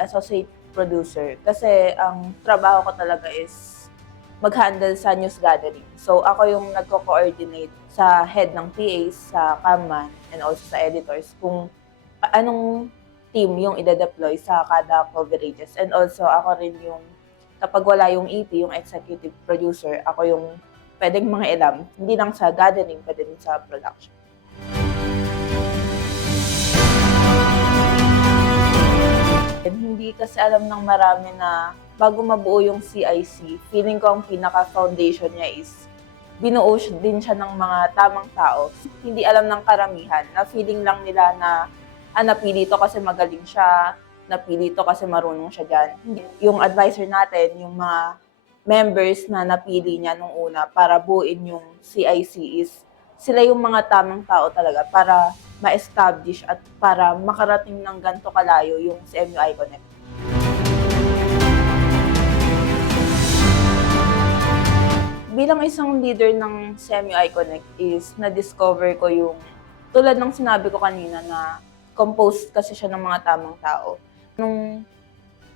associate producer. Kasi ang trabaho ko talaga is mag-handle sa news gathering. So ako yung nagko-coordinate sa head ng PAs, sa camman, and also sa editors kung anong team yung ide-deploy sa kada coverages. And also ako rin yung kapag wala yung EP, yung executive producer, ako yung pwedeng mga ilam. Hindi lang sa gathering, pwede din sa production. Kasi alam ng marami na bago mabuo yung CIC, feeling ko ang pinaka-foundation niya is binuo din siya ng mga tamang tao. Hindi alam ng karamihan na feeling lang nila na ah, napili to kasi magaling siya, napili to kasi marunong siya dyan. Yung advisor natin, yung mga members na napili niya nung una para buuin yung CIC is sila yung mga tamang tao talaga para ma-establish at para makarating ng ganito kalayo yung CMUI Connect. Bilang isang leader ng CMUI Connect is na-discover ko yung tulad ng sinabi ko kanina na composed kasi siya ng mga tamang tao. Nung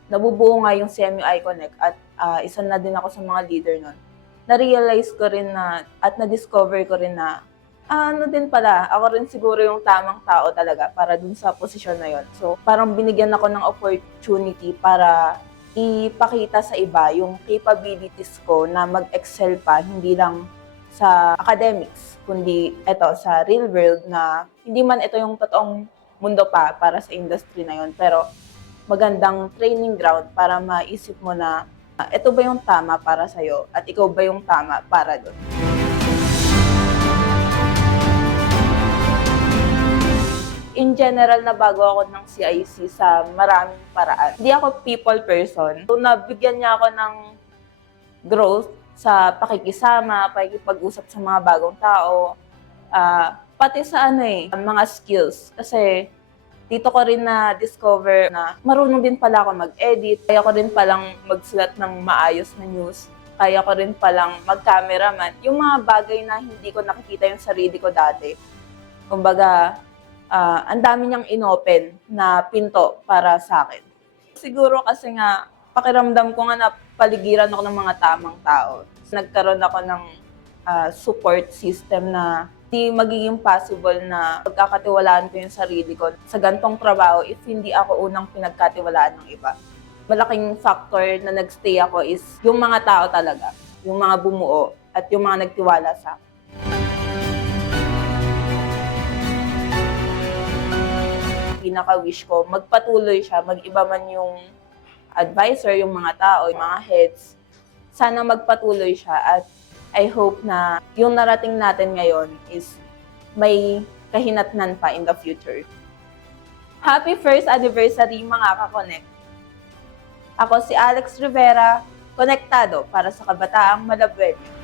nabubuo nga yung CMUI Connect at ah, isa na din ako sa mga leader nun, na-realize ko rin na at na-discover ko rin na ah, ano din pala, ako rin siguro yung tamang tao talaga para dun sa posisyon na yon. So, parang binigyan ako ng opportunity para ipakita sa iba yung capabilities ko na mag-excel pa, hindi lang sa academics, kundi ito sa real world na hindi man ito yung totoong mundo pa para sa industry na yon pero magandang training ground para maisip mo na ah, ito ba yung tama para sa'yo at ikaw ba yung tama para doon. General na bago ako ng CIC sa maraming paraan. Hindi ako people person. So, nabigyan niya ako ng growth sa pakikisama, pakikipag-usap sa mga bagong tao, ah, pati sa ano eh, mga skills. Kasi dito ko rin na-discover na marunong din pala ako mag-edit. Kaya ko rin palang magsulat ng maayos na news. Kaya ko rin palang mag-cameraman. Yung mga bagay na hindi ko nakikita yung sarili ko dati. Kumbaga, ah, ang dami niyang inopen na pinto para sa akin. Siguro kasi nga, pakiramdam ko nga na paligiran ako ng mga tamang tao. Nagkaroon ako ng ah, support system na di magiging possible na pagkakatiwalaan ko yung sarili ko sa gantong trabaho if hindi ako unang pinagkatiwalaan ng iba. Malaking factor na nagstay ako is yung mga tao talaga, yung mga bumuo at yung mga nagtiwala sa akin. Pinaka-wish ko, magpatuloy siya, mag-iba man yung advisor, yung mga tao, yung mga heads. Sana magpatuloy siya at I hope na yung narating natin ngayon is may kahinatnan pa in the future. Happy first anniversary mga ka-connect. Ako si Alex Rivera, konektado para sa kabataang Malabueno.